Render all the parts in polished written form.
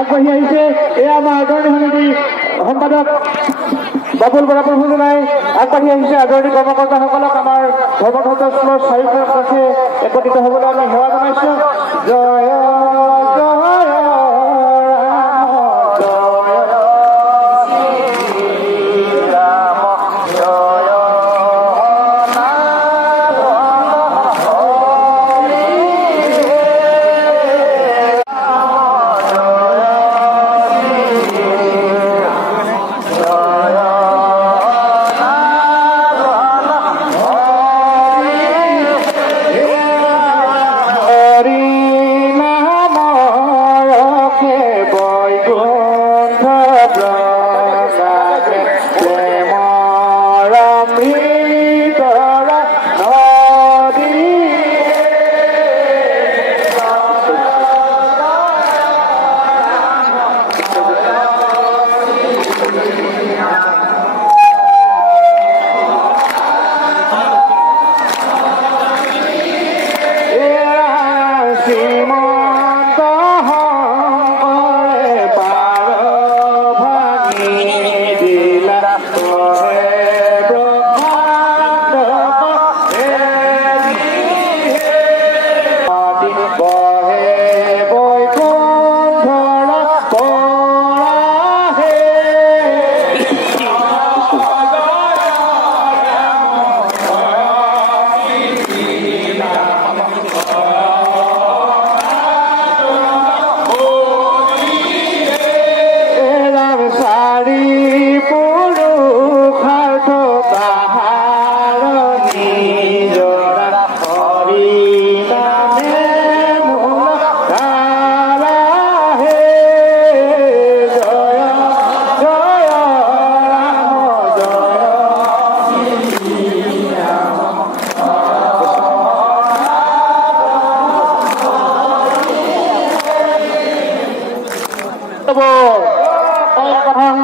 আগবাঢ়ি আহিছে। এয়া আমাৰ আদৰণি সমিতি সম্পাদক বাবুল বৰা প্ৰভুজনাই আগবাঢ়ি আহিছে। আদৰণি কৰ্মকৰ্তাসকলক আমাৰ ধৰ্মঘট স্কুলৰ চাৰিওকাষে একত্ৰিত হ'বলৈ আমি সেৱা জনাইছো। জয় জয়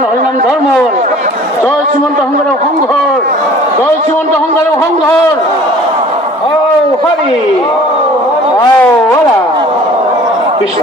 হৰিনাম ধৰ্ম জয় শ্ৰীমন্ত শংকৰদেৱ সংঘৰ জয় শ্ৰীমন্ত শংকৰদেৱ সংঘৰ হৰি কৃষ্ণ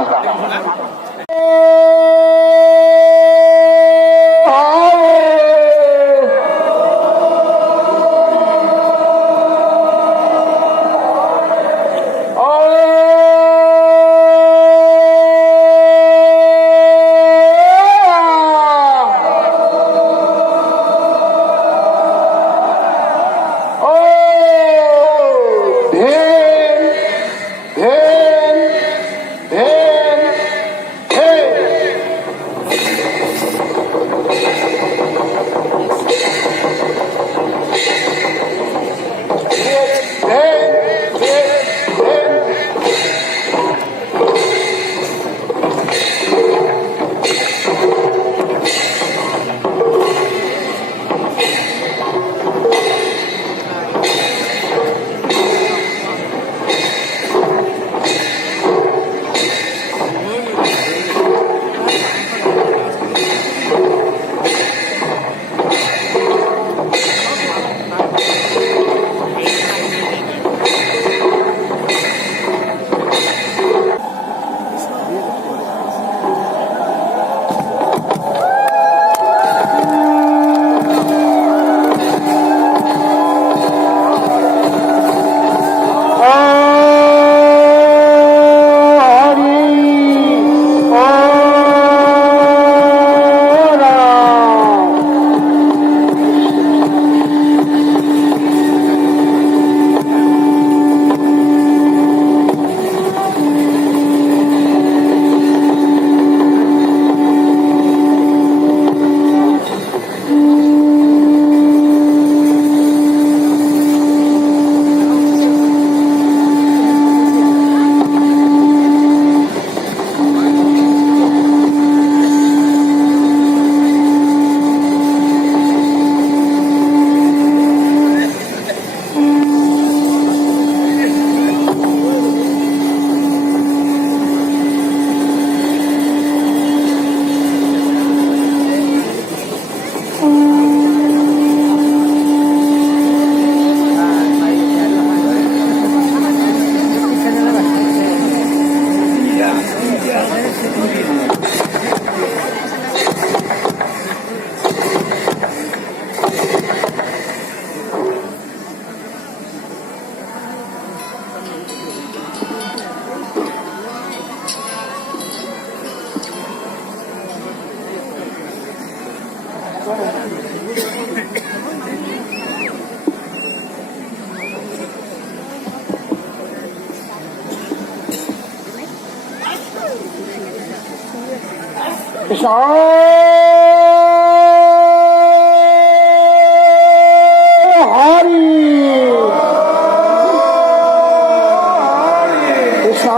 কৃষ্ণ হৰি কৃষ্ণ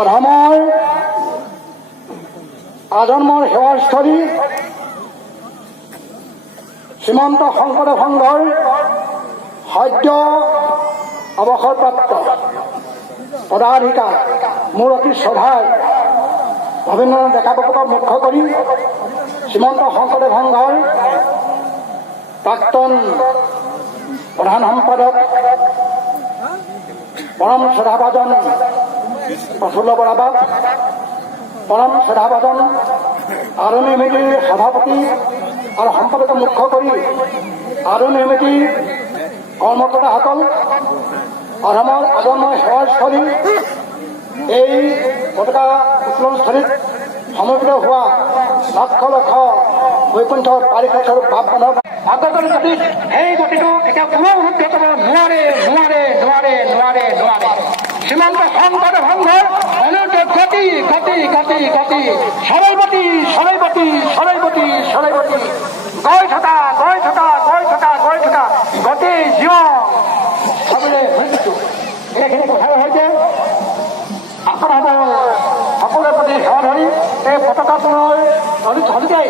অধমৰ আজন্মৰ সেৱাস্থলী শ্ৰীমন্ত শংকৰদেৱ সংঘৰ সদ্য অৱসৰপ্ৰাপ্ত পদাধিকাৰ মোৰ অতি শ্ৰদ্ধাৰ ভৱেন্দ্ৰনাথ ডেকা বাপুকক মুখ্য কৰি শ্ৰীমন্ত শংকৰদেৱ সংঘৰ প্ৰাক্তন প্ৰধান সম্পাদক পৰম শ্ৰদ্ধাভাজন প্ৰফুল্ল বৰাবাক, পৰম শ্ৰদ্ধাভাজন আদৰণি সমিতিৰ সভাপতি আৰু সম্পাদকক মুখ্য কৰি আদৰণি সমিতিৰ কৰ্মকৰ্তাসকল, অধমৰ আজন্মৰ সেৱাস্থলী এই পতাকা উত্তোলনস্থলীত সমবেত হোৱা লক্ষ লক্ষ বৈকুণ্ঠ পাৰিষদস্বৰূপ ভাৱ মানৱ আগতন গতিত সেই গতিটো কেতিয়াও কোনো ৰুদ্ধ কৰিব নোৱাৰে নোৱাৰে নোৱাৰে নোৱাৰে নোৱাৰে। শ্ৰীমন্ত শংকৰদেৱ সংঘৰ অনুদ্ধ গতি গতি গতি গতি চৰাইবতী চৰাইবতী চৰাইবতী চৰাইবতী গৈ থকা গৈ থকা গৈ থকা গৈ থকা গতি জীৱ ভাবিলে শুনিছোঁ এইখিনি কথাই হৈছে আপোনালোকৰ সকলোৰে প্ৰতি সেৱা ধৰি এই পতাকাখনৰ ধৰিকাই